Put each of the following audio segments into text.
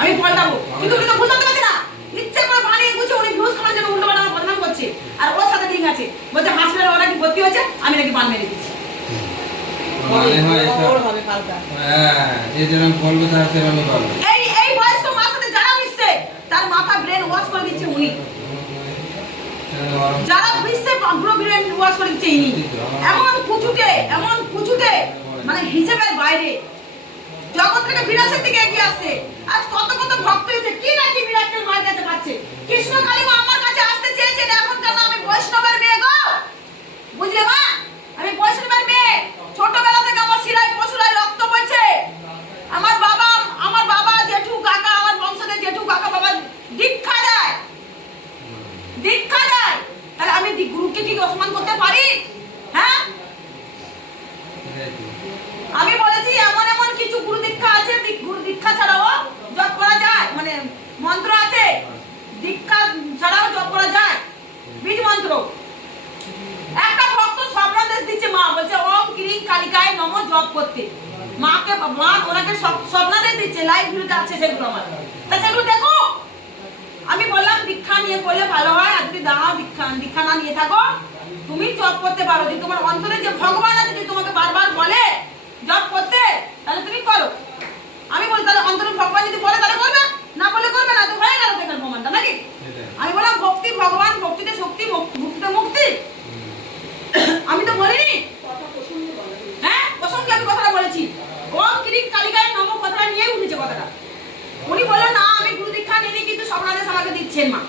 আমি পাল্টাবো কিন্তু উনি তো বুঝতে পারছে না। ইচ্ছে করে বানিয়ে গুছে উনি ভিউজ খাওয়ার জন্য উল্টো পাল্টা বদনাম করছে আর ওর সাথে ঠিক আছে। বলছে হাসপাতালে ওরা কি ভর্তি হয়েছে আমি নাকি বান মেরে দিচ্ছি মানে হয় হ্যাঁ তারা সেরকমই পাবে। এই এই বয়স্ক মার সাথে যারা মিশছে তার মাথা ব্রেন ওয়াশ করে দিচ্ছে উনি। যারা পুরো ব্রেন ওয়াশ করে দিচ্ছে ইনি। এমন কুচুটে এমন কুচুটে মানে হিসেবের বাইরে। জগৎ থেকে বিনাশের দিকে এগিয়ে আসছে। আজ কত কত ভক্ত এসে কি না কি মিরাক্কেল মায়ের কাছে পাচ্ছে কৃষ্ণ কালিমা আমার কাছে আসতে চেয়েছেন, এখন কেন আমি বৈষ্ণবের মেয়ে গো? বুঝলে মা? আমি বৈষ্ণবের মেয়ে ছোটবেলা থেকে আমার শিরায় পশুরায় রক্ত বইছে আমার বাবা আমার বাবা জেঠু কাকা আমার বংশদের জেঠু কাকা বাবা দীক্ষা দেয় দীক্ষা দেয় তাহলে আমি দি- গুরুকে কি অসম্মান করতে পারি হ্যাঁ সেটাই তো। আমি বলেছি এমন এমন কিছু গুরু দীক্ষা আছে দি- গুরু দীক্ষা ছাড়াও জপ করা যায় মানে মন্ত্র আছে দীক্ষা ছাড়াও জপ করা যায় বীজ মন্ত্র একটা ভক্ত স্বপ্নাদেশ দিচ্ছে মা বলছে ওম ক্রিং কালিকায় করতে। মাকে মা ওনাকে স্বপ- স্বপ্নাদেশ দিচ্ছে লাইভ ভিডিওতে আছে সেগুলো আমার তা সেগুলো দেখো। আমি বললাম, দীক্ষা নিয়ে করলে ভালো হয়, আর যদি দাও, দীক্ষা দীক্ষা না নিয়ে থাকো, তুমি জব করতে পারো। যে তোমার অন্তরে যে ভগবান আছে, যদি তোমাকে বারবার বলে জব করতে তাহলে তুমি করো আমি বলি তাহলে অন্তরে ভগবান যদি বলে তাহলে করবে না বলে করবে না তো হয়ে গেল তো এখানে প্রমাণটা নাকি সেটাই। আমি বললাম ভক্তি ভগবান ভক্তিতে শক্তি মুক- মুক্তিতে মুক্তি আমি তো বলিনি হ্যাঁ প্রসঙ্গে আমি কথাটা বলেছি ওম কিরিক কালিকায় নম কথাটা নিয়েই উঠেছে কথাটা উনি বললেন না আমি গুরু দীক্ষা নিইনি কিন্তু স্বপ্নাদেশ আমাকে দিচ্ছেন মা।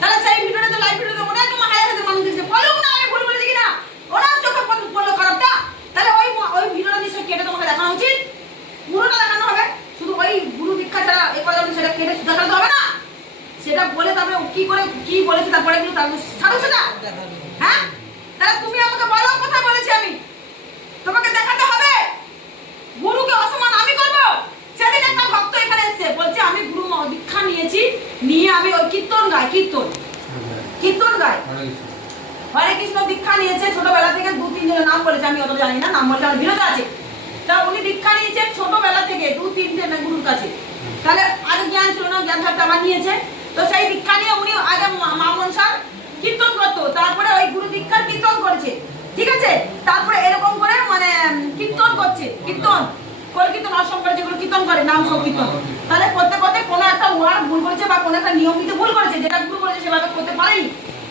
তাহলে সেই ভিডিওটা তো লাইভ ভিডিওতে তোমার হাজার হাজার মানুষ দেখছে। বলো না, আমি ভুল বলেছি কিনা? ওরা চোখে পড়লো- খারাপটা। তাহলে ওই ওই ভিডিওটা নিশ্চয়ই কেটে তোমাকে দেখানো উচিত। পুরোটা দেখানো হবে। শুধু ওই গুরু দীক্ষা ছাড়া এ করা সেটা কেটে দেখাতে হবে না। সেটা বলে তারপরে কি করে কি বলেছে তারপরে কিন্তু তারপরে ছাড়ো সেটা দেখাবে হ্যাঁ তাহলে তুমি আমাকে বলো কোথায় বলেছি আমি তোমাকে দেখাতে হবে গুরুকে অসম্মান আমি করব সেদিন একটা ভক্ত এখানে এসেছে বলছে আমি গুরু ম- দীক্ষা নিয়েছি নিয়ে আমি ওই হরে কৃষ্ণ দীক্ষা নিয়েছে, ছোটবেলা থেকে দু তিনজনের নাম বলেছে, আমি অত জানি না, নাম আমার বিরোধ আছে। তা উনি দীক্ষা ছোটবেলা থেকে, দু গুরুর কাছে। তাহলে আগে জ্ঞান ছিল না, জ্ঞান থাকতে আমার নিয়েছে। তো সেই দীক্ষা নিয়ে উনি আগে মামন স্যার কীর্তন করতো। তারপরে ওই গুরু দীক্ষার কীর্তন করেছে। ঠিক আছে? তারপরে এরকম করে মানে কীর্তন করছে, কীর্তন। কোন কীর্তন অসম যেগুলো কীর্তন করে, নাম সব কীর্তন তাহলে করতে করতে কোনো একটা ওয়ার্ড ভুল করেছে বা কোনো একটা নিয়ম নিতে ভুল করেছে, যেটা গুরু করেছে সেভাবে করতে পারেনি।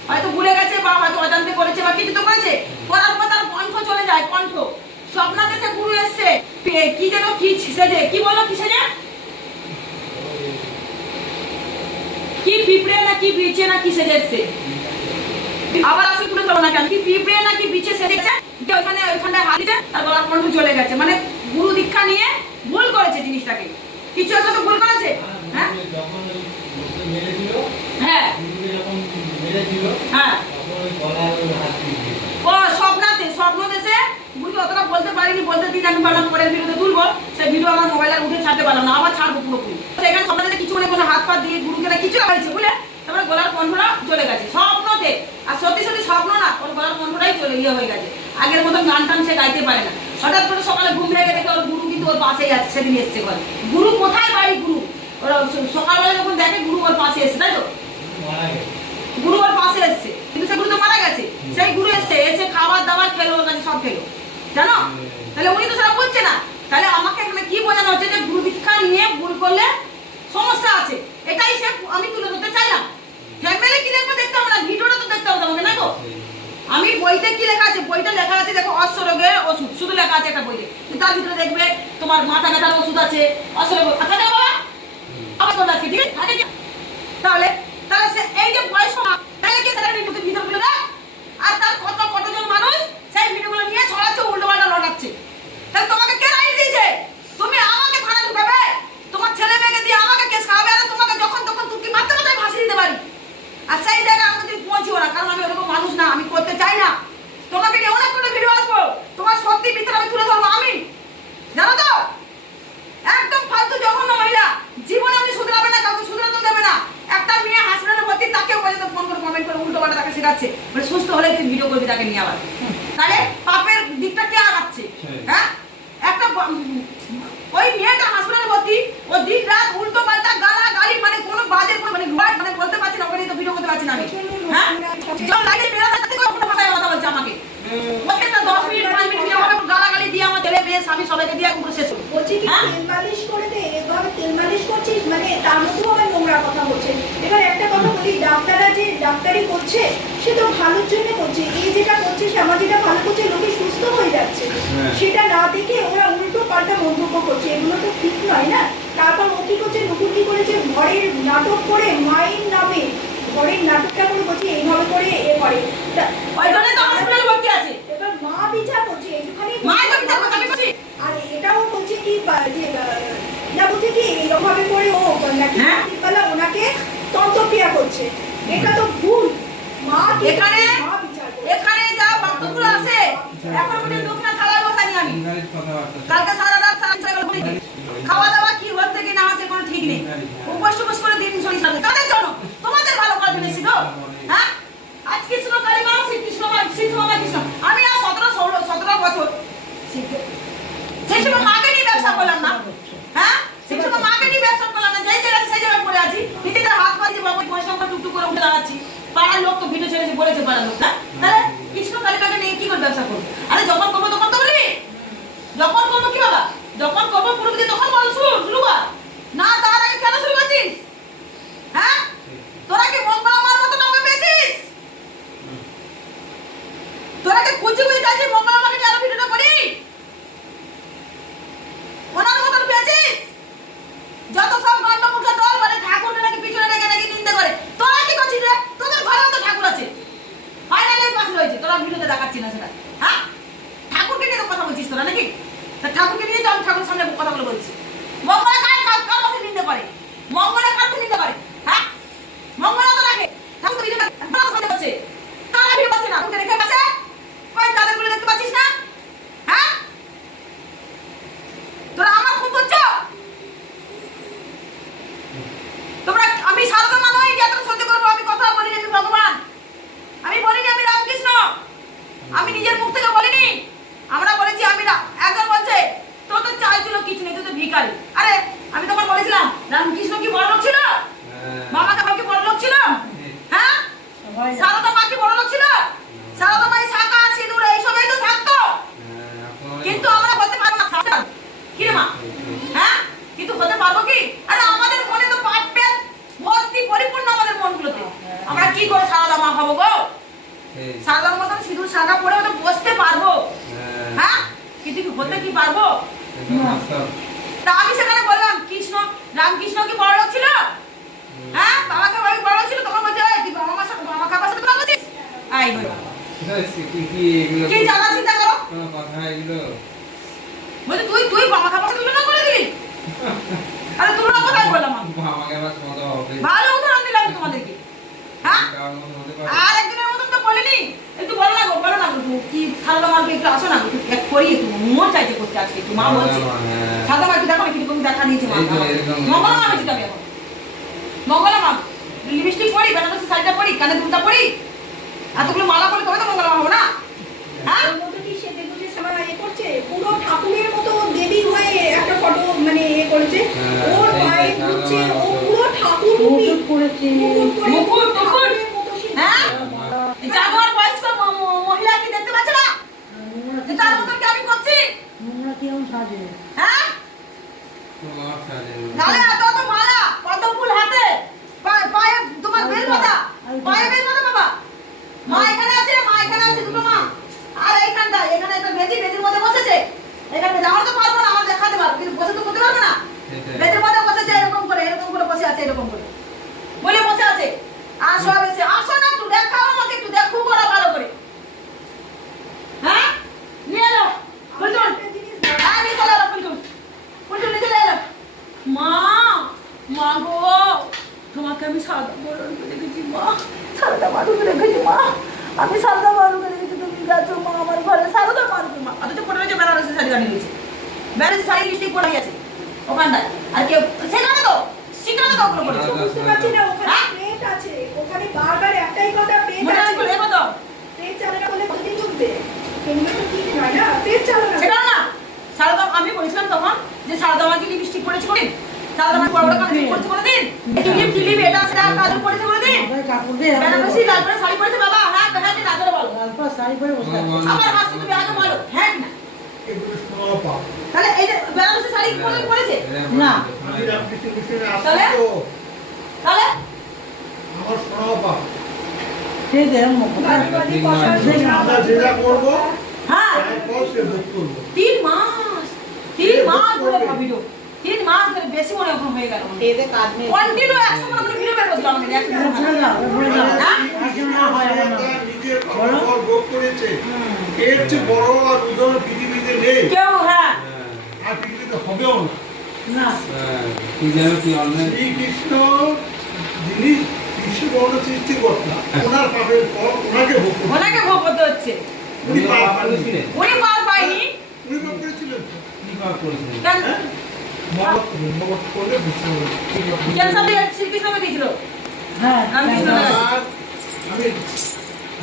হয়তো ভুলে গেছে বা হয়তো অজান্তে করেছে বা কিছু তো করেছে, করার পর তার কণ্ঠ চলে যায়, কণ্ঠ। স্বপ্নাদেশে গুরু এসছে কি যেন কি সেজে, কি বলো কি সেজে? কি পিঁপড়ে না কি বিছে না কি সেজে এসছে আবার আসি পুরো চলো না কেন, কি পিঁপড়ে না কি বিছে সেজেছে? ওখানে ওইখানটায় হাত দিতে তার কণ্ঠ চলে গেছে। মানে গুরু দীক্ষা নিয়ে ভুল করেছে জিনিসটাকে। কিছু একটা তো ভুল করেছে? হ্যাঁ হ্যাঁ? হ্যাঁ। দিয়েছিল। ও স্বপ্নাতে বুঝি অতটা বলতে পারিনি বলতে দিন আমি ভাবলাম পরের ভিডিওতে তুলবো। সেই ভিডিও আমার মোবাইলে উঠে ছাড়তে পারলাম না আবার ছাড়বো পুরোপুরি। সেখানে কিছু মানে কোনো হাত পা দিয়ে গুরুকে কিছু হয়েছে বুঝলে তারপরে গলার কণ্ঠটা চলে গেছে। স্বপ্নতে আর সত্যি সত্যি স্বপ্ন না ওর গলার কণ্ঠটাই চলে গিয়ে হয়ে গেছে। আগের মতন গান টান সে গাইতে পারে না। হঠাৎ করে সকালে ঘুম ভেঙে দেখে ওর গুরু কিন্তু ওর পাশেই আছে সেদিন এসছে ঘরে। গুরু কোথায় বাড়ি গুরু? ওরা সকালবেলা যখন দেখে গুরু ওর পাশে এসছে তাই তো? গুরু ওর পাশে এসছে। কিন্তু সে গুরু তো মারা গেছে। সেই গুরু এসছে এসে খাবার দাবার খেলো ওর কাছে সব খেলো। জানো? তাহলে উনি তো সেটা বুঝছে না। তাহলে আমাকে এখানে কি বোঝানো হচ্ছে যে গুরু দীক্ষা নিয়ে ভুল করলে সমস্যা আছে? এটাই সে আমি তুলে ধরতে চাইলাম। ফ্যামিলি কি দেখবে দেখতে হবে না। ভিডিওটা তো দেখতে হবে তোমাকে না গো আমি বইতে কি লেখা আছে? বইটা লেখা আছে দেখো অশ্ব রোগের ওষুধ। শুধু লেখা আছে একটা বইতে। তার ভিতরে দেখবে তোমার মাথা ব্যথার ওষুধ আছে অশ্ব রোগ আচ্ছা দেখো বাবা। আবার ঠিক আছে থাকে কি? তাহলে তাহলে সে এই যে বয়স মা তাহলে কি সেটা ভিডিওতে ভিতরগুলো দেয় আর তার কত কতজন মানুষ সেই ভিডিওগুলো নিয়ে ছড়াচ্ছে উল্টো পাল্টা লটাচ্ছে তাহলে তোমাকে কে রাইট দিয়েছে তুমি আমাকে থানা ঢুকাবে তোমার ছেলে মেয়েকে দিয়ে আমাকে কেস খাওয়াবে আর তোমাকে যখন তখন তুমি মারতে মারতে ভাসিয়ে দিতে পারি আর সেই জায়গায় আমাকে তুমি পৌঁছিও না কারণ আমি ওরকম মানুষ না আমি করতে চাই না তোমাকে নিয়ে অনেক কোনো ভিডিও আসব তোমার সত্যি ভিতরে আমি তুলে ধরবো আমি? জানো তো? একদম ফালতু জঘন্য মহিলা। জীবনে উনি শুধরাবে না কাউকে শুধরাতে দেবে না। একটা মেয়ে হাসপাতালে ভর্তি তাকে পর্যন্ত ফোন করে কমেন্ট করে উল্টো পাল্টা তাকে শেখাচ্ছে। মানে সুস্থ হলে তুই ভিডিও করবি তাকে নিয়ে আবার। তাহলে পাপের দিকটা কে আগাচ্ছে? হ্যাঁ? একটা ওই মেয়েটা হাসপাতালে ভর্তি ও দিন রাত উল্টো পাল্টা গান তার মধ্যেও আবার বলছে এবার একটা কথা বলি ডাক্তাররা যে ডাক্তারি করছে সে তো ভালোর জন্য করছে। এই যেটা করছে সমাজ যেটা ভালো করছে লোকে সুস্থ হয়ে যাচ্ছে। হ্যাঁ। সেটা না দেখে ওরা উল্টো পাল্টা মন্তব্য করছে। এগুলো তো ঠিক নয় না? তারপর ও কি করছে নতুন কি করেছে? ঘরের নাটক করে মায়ের নামে ঘরের নাটকটা করে বলছে এইভাবে করে এ করে। ওই জন্যই তো হসপিটালে ভর্তি আছে। এবার মা বিচার করছে এইখানে মা বিচার করছে, আমি করছি। আর এটাও বলছে কি যে না বলছে কি এরকম ভাবে করে ও নাকি হ্যাঁ? রাত্রিবেলা ওনাকে তন্ত্রক্রিয়া করছে এটা তো ভুল। মা এখানে যা বক্তব্যগুলো আছে এখন পর্যন্ত দক্ষিণা থালায় বসানি আমি। কালকে সারা রাত খাওয়া দাওয়া কি হচ্ছে কি না হচ্ছে কোনো ঠিক নেই। উপোস টুপোস করে দিন শরীর সামনে কাদের জন্য তোমাদের ভালো করার জন্য এসেছি তো হ্যাঁ আজ কৃষ্ণ কালী মা শ্রী কৃষ্ণ মা শ্রী মা কৃষ্ণ আমি আর সতেরো ষোলো সতেরো বছর শিখে- সেই সময় মাকে নিয়ে ব্যবসা করলাম না হ্যাঁ সেই সময় মাকে নিয়ে ব্যবসা করলাম না যেই জায়গায় সেই জায়গায় পড়ে আছি নিজেদের হাত পাড়িয়ে বাবা পয়সা করে টুকটুক করে উঠে দাঁড়াচ্ছি পাড়ার লোক তো ভিডিও ছেড়েছে বলেছে পাড়ার না? তাহলে কৃষ্ণ কালী নিয়ে কি করে ব্যবসা করব? আরে যখন করব তখন তো বলবি? যখন করব কি বাবা? যখন করব পুরো তখন বল, শুরু শুরু না, তার আগে খেলা শুরু করছিস? হ্যাঁ? তোরা কি মঙ্গল আমার মতো আমাকে পেয়েছিস? তোরা কি খুঁজে খুঁজে যাচ্ছিস মঙ্গলা মাকে নিয়ে আরও ভিডিওটা করি ওনার মতন পেয়েছিস যত সব গন্ড মুখে দল বলে ঠাকুর নাকি পিছনে রেখে নাকি নিন্দে করে তোরা কি করছিস রে তোদের ঘরেও তো ঠাকুর আছে ফাইনালি পাশ রয়েছে তোরা ভিডিওতে দেখাচ্ছি না সেটা হ্যাঁ ঠাকুরকে নিয়ে তো কথা বলছিস তোরা নাকি তা ঠাকুরকে নিয়ে তো আমি ঠাকুরের সামনে কথাগুলো বলছি মঙ্গলা কার কার কার পাশে নিন্দে করে মঙ্গলা কার পাশে নিন্দে করে হ্যাঁ মঙ্গলা তো রাখে ঠাকুর ভিডিও তোরা সামনে বলছে কারা ভিডিও পাচ্ছে না তোকে রেখে পাশে কই তাদেরগুলো দেখতে পাচ্ছিস না হ্যাঁ তোরা আমার খুন করছ তোমরা আমি সারদা নই যে এত সহ্য করব আমি কথা বলিনি আমি ভগবান আমি বলিনি আমি রামকৃষ্ণ আমি নিজের মুখ থেকে বলিনি আমরা বলেছি আমি রা- একজন বলছে তো তো চাইছিল কিছু নেই তো তো ভিখারি আরে আমি তখন বলেছিলাম রামকৃষ্ণ কি বড় লোক ছিল মামা কাকা কি বড় লোক ছিল হ্যাঁ সারদা মা কি বড় লোক ছিল সারদা মা শাখা সিঁদুর এইসব এই তো থাকতো। কিন্তু আমরা বলতে পারব না কি রে মা? হ্যাঁ? কিন্তু হতে পারব কি? আরে আমাদের মনে তো পাপ পেট ভর্তি পরিপূর্ণ আমাদের মনগুলোতে। আমরা কি করে সারদা মা হব গো? মতন সিঁদুর শাখা পরে তো বসতে পারব। হ্যাঁ। কিন্তু কি হতে কি পারব? তা আমি সেখানে বললাম কৃষ্ণ রামকৃষ্ণ কি বড় লোক ছিল? হ্যাঁ? বাবাকে বাবা বড় ছিল? তখন বলছে "এই, তুই বাবা মার সাথে বাবা কাকার সাথে কথা বলছিস আই কি জানা চিন্তা করো? কথা এগুলো। বলছে তুই তুই বাবা কাকার তুলনা করে দিলি? আরে তুলনা কোথায় বললাম আমাকে আবার কথা হবে। ভালো উদাহরণ দিলাম তোমাদেরকে। হ্যাঁ? কারণ হতে পারে আর একদিনের মতন তো বলিনি। একটু বলো না গো বলো না গো কি সারদা মাকে একটু আসো না এক করি একটু মন চাইছে করতে আজকে একটু মা বলছে। হ্যাঁ। সারদা দেখো না কীরকম দেখা দিয়েছে মা এই তো এরকম। মঙ্গলা মা হয়েছে আমি এখন মঙ্গলা মা লিপস্টিক পরি বেনারসি শাড়িটা পরি কানে দুলটা পরি। এতগুলো মালা পরি তবে তো মুকুট মুকুট, হ্যাঁ? জানোয়ার বয়স্ক ম- ম- মহিলা কি দেখতে পাচ্ছে না? যে তার মতন আমি করছি? নোংরা কেমন সাজে? হ্যাঁ? নালে এত এত মালা কত ফুল হাতে? পায়ে তোমার বেল বাঁধা পায়ে বেল বাঁধা বাবা? মা এখানে আছে মা এখানে আছে দুটো মা। আর এইখানটা এখানে একটা বেদি বেদির মধ্যে বসেছে। এখানে যাওয়ার তো পারব না আমার দেখাতে পারব কিন্তু বসে তো করতে পারব না। সেটাই। মধ্যে বসেছে এরকম করে এরকম করে বসে আছে এরকম করে বলে বসে আছে আর সব এসে আসো না একটু দেখাও আমাকে একটু দেখো বড় ভালো করে হ্যাঁ নিয়ে এলো ফুলটুল একটা জিনিস হ্যাঁ নিয়ে চলে এলো ফুলটুল ফুলটুল নিয়ে চলে এলো মা মা গো তোমাকে আমি সারদা বরণকে দেখেছি মা সারদা মারুকে দেখেছি মা আমি সারদা মারুকে দেখেছি তুমি গেছো মা আমার ঘরে সারদা মারুকে মা অথচ পরে দিয়েছে। বেনারসি শাড়ি লিপস্টিক পরে গেছে ওখানটায়। আর কেউ সেখানে তো সেখানে তো ওগুলো করেছে। বুঝতে পারছি না ওখানে হ্যাঁ? আছে। ওখানে বারবার একটাই কথা প্রেত আছে। রাখব এবার তো চালানো বলে প্রতি ঢুকবে এগুলো তো ঠিক নয় না? প্রেত চালানো। সেটা না। সারদা আমি বলেছিলাম তখন যে সারদা আমাকে লিপস্টিক পরেছে কোনদিন? সারদা আমাকে বড় বড় কাজল পরেছে কোনদিন? টিলিপ টিলিপ এটা সেটা কাজল পরেছে কোনদিন? বেনারসি লাল করে শাড়ি পরেছে বাবা হ্যাঁ হ্যাঁ কি বলো। লাল পাড় শাড়ি পরে বসে আমার হাসি তুমি আগে বলো। হ্যাঁ না? তাহলে এই যে বেনারসি শাড়ি পরে পরেছে না। তাহলে? তাহলে আমার শোনাও পাপ সেই যে আমরা যেটা করব হ্যাঁ তিন মাস তিন মাস ধরে ভিডিও তিন মাস ধরে বেশি মনে এখন হয়ে গেল কন্টিনিউ একশো করে আমরা ভিডিও বের করছিলাম হ্যাঁ? না হয় নিজের কর্মফল ভোগ করেছে। এর চেয়ে বড় আর উদাহরণ পৃথিবীতে নেই। কেউ হ্যাঁ। আর পৃথিবীতে হবেও না। শ্রীকৃষ্ণ যিনি বিশ্ব সৃষ্টিকর্তা ওনার পাপের ফল ওনাকে ভোগ ওনাকে ভোগ করতে হচ্ছে। উনি পাপ করেছিলেন। উনি পার পায়নি। উনি ভোগ করেছিলেন। তো? পাপ করেছিলেন? কেন হ্যাঁ? মহৎ